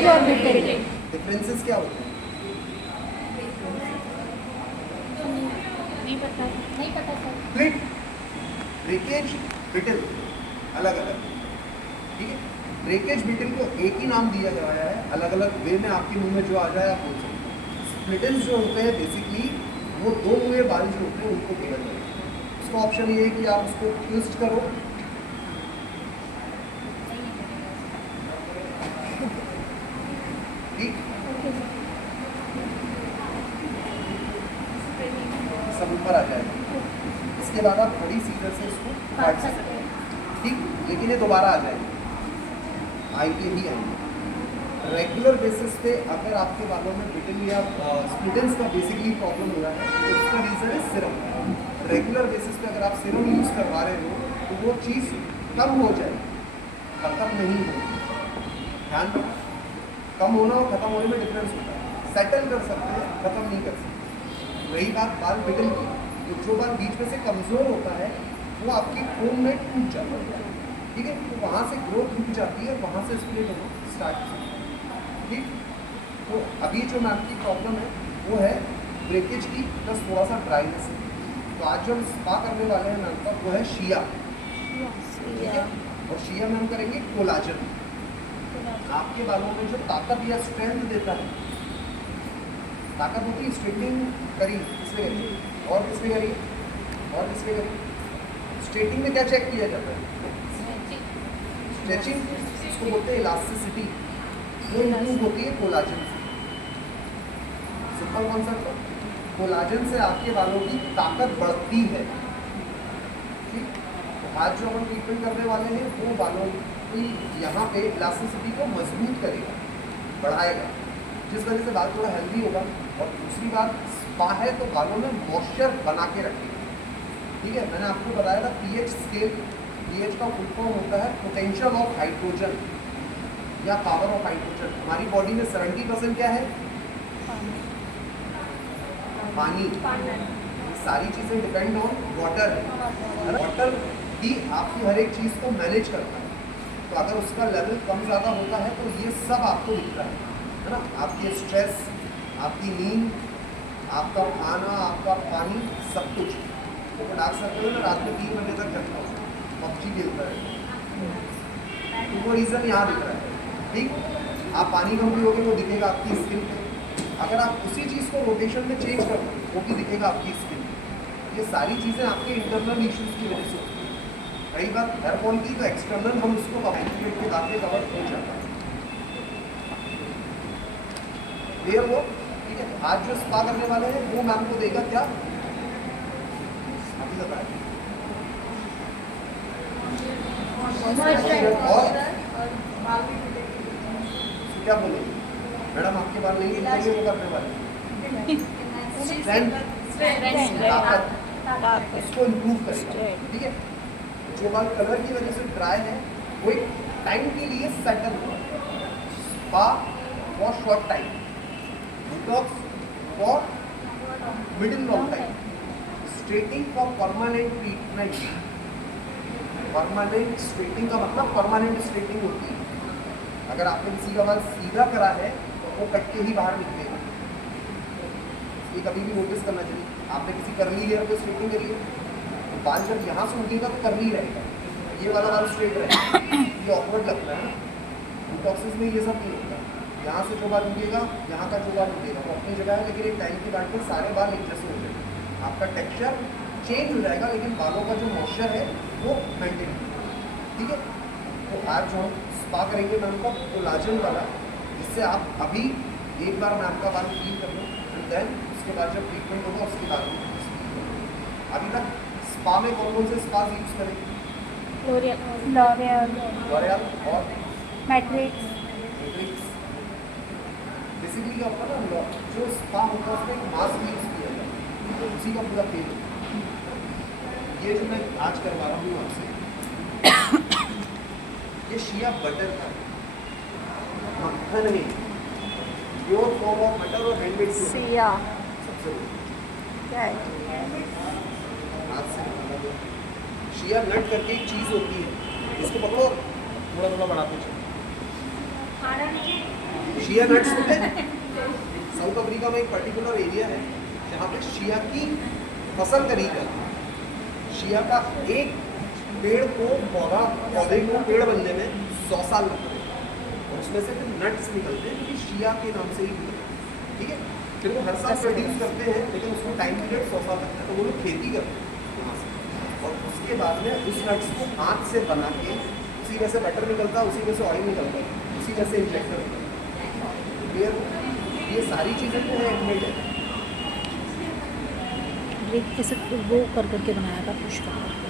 Breakage और brittle differences क्या होते हैं? नहीं पता सर। स्प्लिट, ब्रेकेज, ब्रिटल अलग अलग, ठीक है। ब्रेकेज ब्रिटल को एक ही नाम दिया गया है, अलग अलग वे में आपके मुंह में जो आ जाए आप बोल सकते हैं। स्प्लिटल्स जो होते हैं बेसिकली वो दो हुए बाल जो होते हैं उनको कवर करते हैं। उसका ऑप्शन ये है कि आप उसको ट्विस्ट करो, ठीक, सब ऊपर आ जाएगा। इसके बाद आप बड़ी सीजर से इसको काट सकते हैं, ठीक, लेकिन ये दोबारा आ जाएगा, आएंगे ही आएंगे। रेगुलर बेसिस पे अगर आपके बालों में ब्रिटल या स्प्लिटेंस का बेसिकली प्रॉब्लम हो रहा है तो उसका रीज़न है सिरम। रेगुलर बेसिस पे अगर आप सिरम यूज़ करवा रहे हो तो वो चीज़ कम हो जाए, खत्म नहीं होगी। ध्यान रखो, कम होना और खत्म होने में डिफरेंस होता है। सेटल कर सकते हैं, खत्म नहीं कर सकते। रही बात बाल ब्रिटल की, तो जो बाल बीच में से कमज़ोर होता है वो आपकी कोम में टूट जाता है, ठीक है, तो वहाँ से ग्रोथ रुक जाती है, वहाँ से स्प्लिट होना स्टार्ट होता है, ठीक। तो अभी जो मैम की प्रॉब्लम है वो है ब्रेकेज की प्लस थोड़ा सा ड्राइनेस है। तो आज जो हम स्पा करने वाले हैं मैम का वो है शिया, ठीक है, और शिया में हम करेंगे कोलाजन। आपके बालों में जो ताकत या स्ट्रेंथ देता है, ताकत होती है, स्ट्रेटनिंग करी किसने करी और किसने करी और किसने करी? स्ट्रेटनिंग में क्या चेक किया जाता है? स्ट्रेचिंग, इसको बोलते हैं इलास्टिसिटी, वो इम्प्रूव होती है कोलाजन से। सिंपल कॉन्सेप्ट है, कोलाजन से आपके बालों की ताकत बढ़ती है, ठीक। तो आज जो हम ट्रीटमेंट करने वाले हैं वो बालों की यहाँ पे इलास्टिसिटी को मजबूत करेगा, बढ़ाएगा, जिस वजह से बाल थोड़ा हेल्दी होगा। और दूसरी बात, स्पा है तो बालों में मॉइस्चर बना के रखेगा, ठीक है। मैंने आपको बताया था पीएच स्केल, पीएच का फुल फॉर्म होता है पोटेंशियल ऑफ हाइड्रोजन या पावर ऑफ हाइड्रोजन। हमारी बॉडी में 70% क्या है? पानी। सारी चीज़ें डिपेंड ऑन वाटर है। वाटर ही आपकी हर एक चीज़ को मैनेज करता है, तो अगर उसका लेवल कम ज़्यादा होता है तो ये सब आपको दिखता है ना, आपकी स्ट्रेस, आपकी नींद, आपका खाना, आपका पानी, सब कुछ। तो डार्क सर्कल में रात में 3 बजे तक जगता है, पबजी खेलता है, तो वो रीज़न यहाँ दिख रहा है, ठीक। आप पानी कम पियोगे वो दिखेगा आपकी स्किन पे। अगर आप उसी चीज़ को रोटेशन में चेंज कर दो वो भी दिखेगा आपकी स्किन पे। ये सारी चीज़ें आपके इंटरनल इश्यूज़ की वजह से होती है। रही बात हेयर फॉल की, तो एक्सटर्नल हम उसको एंटीबायोटिक के दांत कवर हो जाता है, क्लियर हो, ठीक है। आज जो स्पा करने वाले हैं वो मैम को देगा क्या, अभी बताएं, और क्या बोलेंगे मैडम, आपके बाल नहीं गिरेंगे, वो करने वाले स्ट्रेंथ, ताकत, उसको इम्प्रूव करेगा, ठीक है। जो बाल कलर की वजह से ड्राई है वो एक टाइम के लिए सेटल हुआ, spa for short time, detox for middle long time, straightening for permanent treatment. Permanent straightening का मतलब परमानेंट स्ट्रेटिंग होती है। अगर आपने किसी का बाल सीधा करा है तो वो कट के ही बाहर निकलेगा, ये कभी भी नोटिस करना चाहिए। आपने किसी कर्ली हेयर पे स्ट्रेटिंग करी है तो बाल जब यहाँ से उठेगा तो कर्ली रहेगा, ये वाला बाल स्ट्रेट रहेगा, ये ऑकवर्ड लगता है ना। डिटॉक्सिस में ये सब नहीं होता, यहाँ से जो बाल उठेगा, यहाँ का जो बाल उठेगा वो अपनी जगह है, लेकिन एक टाइम के बाद में सारे बाल एक जैसे हो जाएंगे, आपका टेक्सचर चेंज हो जाएगा, लेकिन बालों का जो मॉइस्चर है वो मेंटेन होगा, ठीक है। तो आज जो हम स्पा करेंगे मैम का कोलाजन वाला, जिससे आप अभी एक बार मैम का बाल क्लीन कर लो, एंड देन उसके बाद जब ट्रीटमेंट होगा उसके बाद अभी तक स्पा में कौन कौन से स्पा यूज़ करेंगे? लॉरियल और मैट्रिक्स। बेसिकली क्या होता है ना, जो स्पा होता है उसमें एक मास्क यूज़ किया जाता है, तो उसी का पूरा पेज। ये जो मैं आज करवा रहा हूँ आपसे, ये शिया बटर का मक्खन है, प्योर फॉर्म ऑफ बटर और हैंडमेड सिया सबसे क्या है? हाथ से शिया नट करके एक चीज़ होती है, इसको पकड़ो, थोड़ा थोड़ा बढ़ाते चलो, शिया नट्स होते हैं। साउथ अफ्रीका में एक पर्टिकुलर एरिया है जहाँ पे शिया की फसल करी जाती है। शिया का एक पेड़ को पौधे को पेड़ बनने में 100 साल लगते हैं और उसमें से फिर नट्स निकलते हैं जो कि शिया के नाम से ही निकलते हैं। ठीक है, फिर वो हर साल प्रोड्यूस करते हैं लेकिन उसको टाइम पीरियड 100 साल लगता है, तो वो लोग खेती करते हैं वहाँ से और उसके बाद में उस नट्स को हाथ से बना के उसी में से बटर निकलता है, उसी में से ऑयल निकलता है, उसी में से इंजेक्टर निकलता है। फिर ये सारी चीज़ें जो है हैंडमेड है। ये कैसे वो कर करके बनाया था, पुश कर करके।